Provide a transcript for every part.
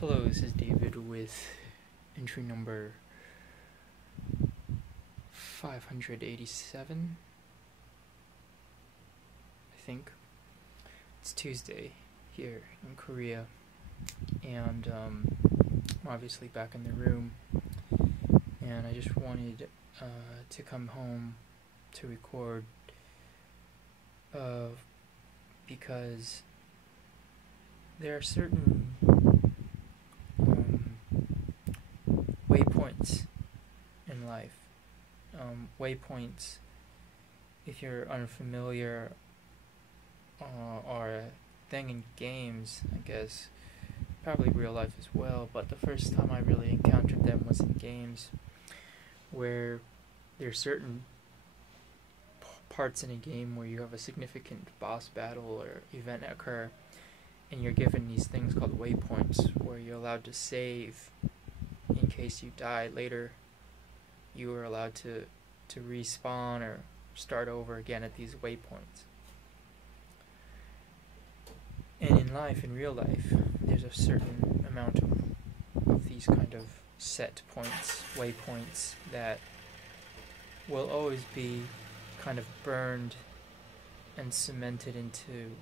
Hello, this is David with entry number 587, I think. It's Tuesday here in Korea, and I'm obviously back in the room, and I just wanted to come home to record because there are certain waypoints in life. Waypoints, if you're unfamiliar, are a thing in games, I guess, probably real life as well, but the first time I really encountered them was in games where there's certain parts in a game where you have a significant boss battle or event occur, and you're given these things called waypoints where you're allowed to save in case you die later. You are allowed to respawn or start over again at these waypoints. And in life, in real life, there's a certain amount of these kind of set points, waypoints, that will always be kind of burned and cemented into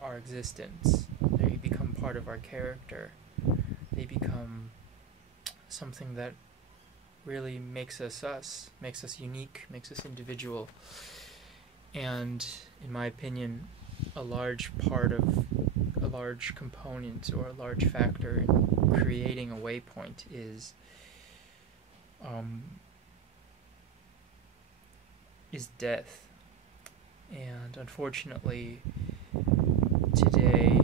our existence. They become part of our character. They become something that really makes us unique, makes us individual. And in my opinion, a large component or a large factor in creating a waypoint is death. And unfortunately, today,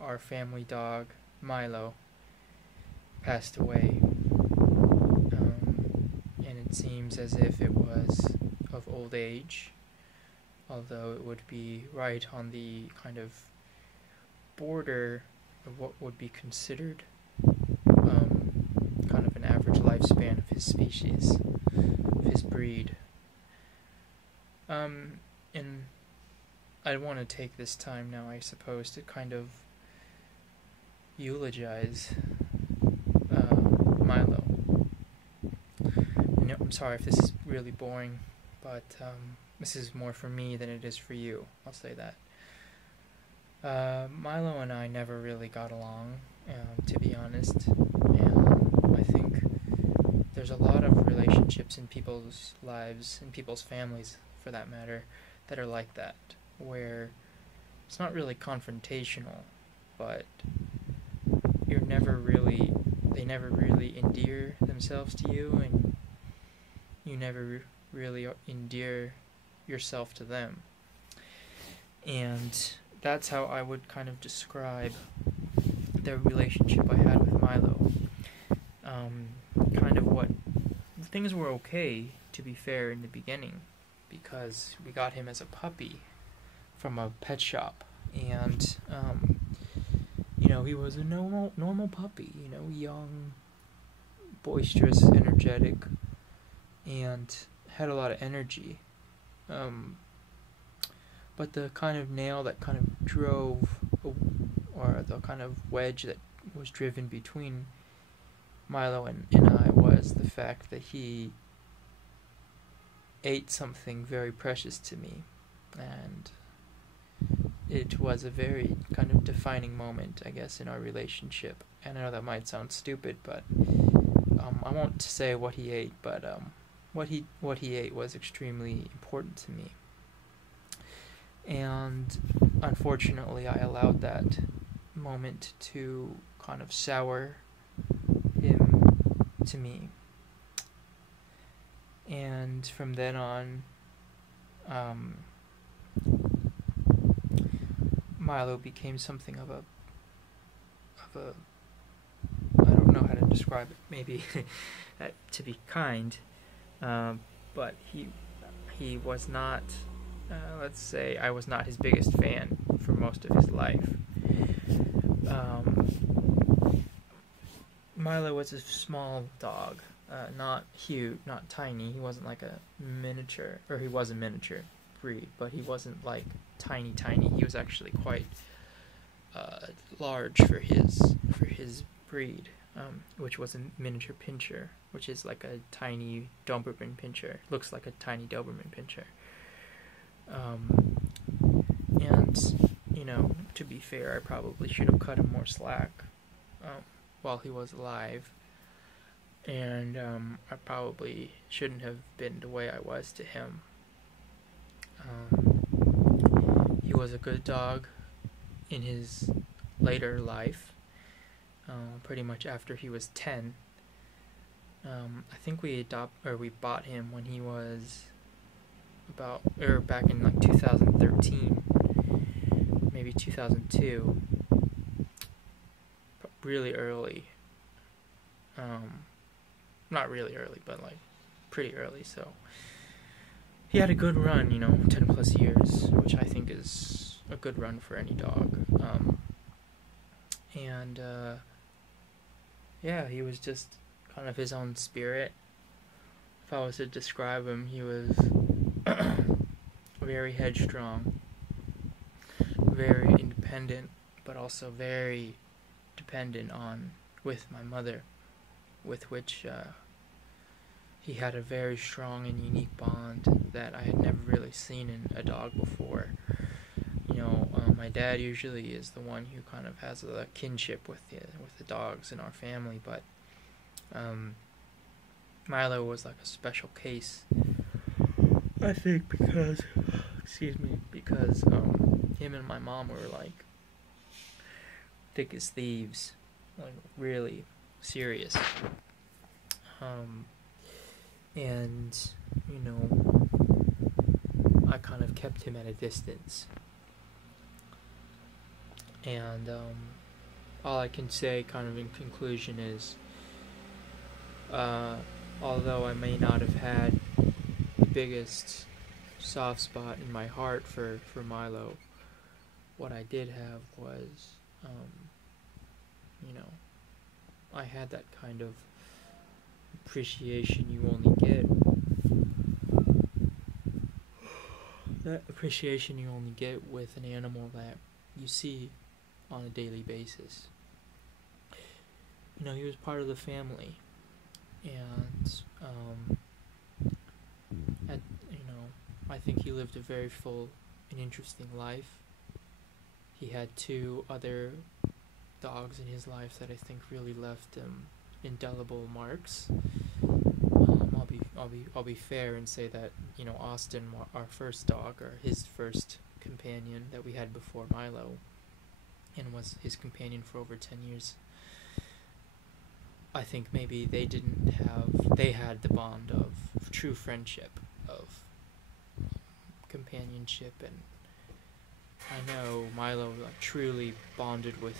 our family dog, Milo, passed away, and it seems as if it was of old age, although it would be right on the kind of border of what would be considered kind of an average lifespan of his species, of his breed. And I want to take this time now, I suppose, to kind of eulogize Milo. I'm sorry if this is really boring, but this is more for me than it is for you, I'll say that. Milo and I never really got along, to be honest, and I think there's a lot of relationships in people's lives, in people's families for that matter, that are like that, where it's not really confrontational, but they never really endear themselves to you, and you never really endear yourself to them. And that's how I would kind of describe the relationship I had with Milo. Things were okay, to be fair, in the beginning, because we got him as a puppy from a pet shop, and he was a normal puppy, young, boisterous, energetic, and had a lot of energy. But the kind of nail that kind of drove, or the kind of wedge that was driven between Milo and I, was the fact that he ate something very precious to me, and it was a very kind of defining moment, I guess, in our relationship. And I know that might sound stupid, but I won't say what he ate, but what he ate was extremely important to me. And unfortunately, I allowed that moment to kind of sour him to me. And from then on, Milo became something of a I don't know how to describe it, maybe to be kind, but he was not, let's say, I was not his biggest fan for most of his life. Milo was a small dog, not huge, not tiny. He wasn't like a miniature, or he was a miniature breed, but he wasn't like tiny. He was actually quite large for his breed, which was a miniature pinscher, which is like a tiny Doberman pinscher. Looks like a tiny Doberman pinscher. And to be fair, I probably should have cut him more slack while he was alive, and I probably shouldn't have been the way I was to him. He was a good dog in his later life, pretty much after he was 10. I think we bought him when he was back in like 2013, maybe 2002, really early. Not really early, but like pretty early. So he had a good run, 10 plus years, which I think is a good run for any dog. Yeah, he was just kind of his own spirit. If I was to describe him, he was very headstrong, very independent, but also very dependent with my mother, with which he had a very strong and unique bond that I had never really seen in a dog before. My dad usually is the one who kind of has a kinship with the dogs in our family, but Milo was like a special case. I think because him and my mom were like thick as thieves, like really serious. And I kind of kept him at a distance. And all I can say kind of in conclusion is, although I may not have had the biggest soft spot in my heart for Milo, what I did have was, I had that kind of appreciation you only get. That appreciation you only get with an animal that you see on a daily basis. He was part of the family, and I think he lived a very full and interesting life. He had 2 other dogs in his life that I think really left indelible marks. I'll be fair and say that Austin, our first dog, or his first companion that we had before Milo, and was his companion for over 10 years. I think maybe they had the bond of true friendship, of companionship, and I know Milo truly bonded with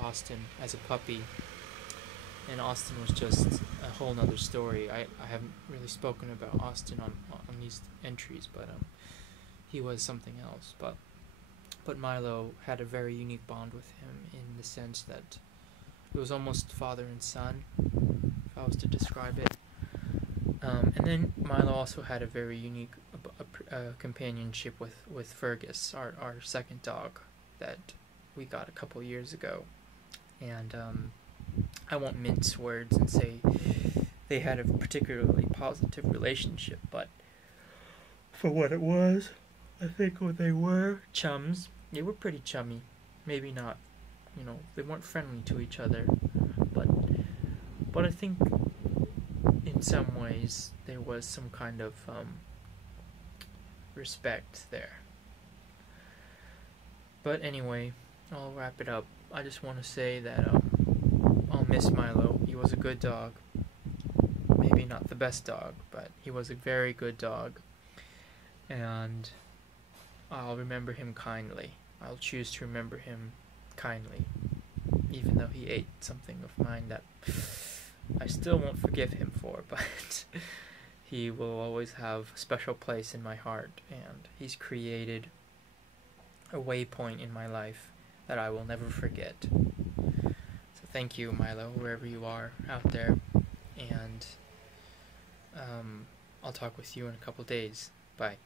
Austin as a puppy, and Austin was just a whole nother story. I haven't really spoken about Austin on these entries, but he was something else. But Milo had a very unique bond with him in the sense that it was almost father and son, if I was to describe it. And then Milo also had a very unique companionship with Fergus, our second dog that we got a couple years ago. And I won't mince words and say they had a particularly positive relationship, but for what it was, I think when they were chums, they were pretty chummy. Maybe not, they weren't friendly to each other, but I think in some ways there was some kind of respect there. But anyway, I'll wrap it up. I just want to say that I'll miss Milo. He was a good dog. Maybe not the best dog, but he was a very good dog. And I'll remember him kindly. I'll choose to remember him kindly, even though he ate something of mine that I still won't forgive him for, but he will always have a special place in my heart, and he's created a waypoint in my life that I will never forget. So thank you, Milo, wherever you are out there, and I'll talk with you in a couple days. Bye.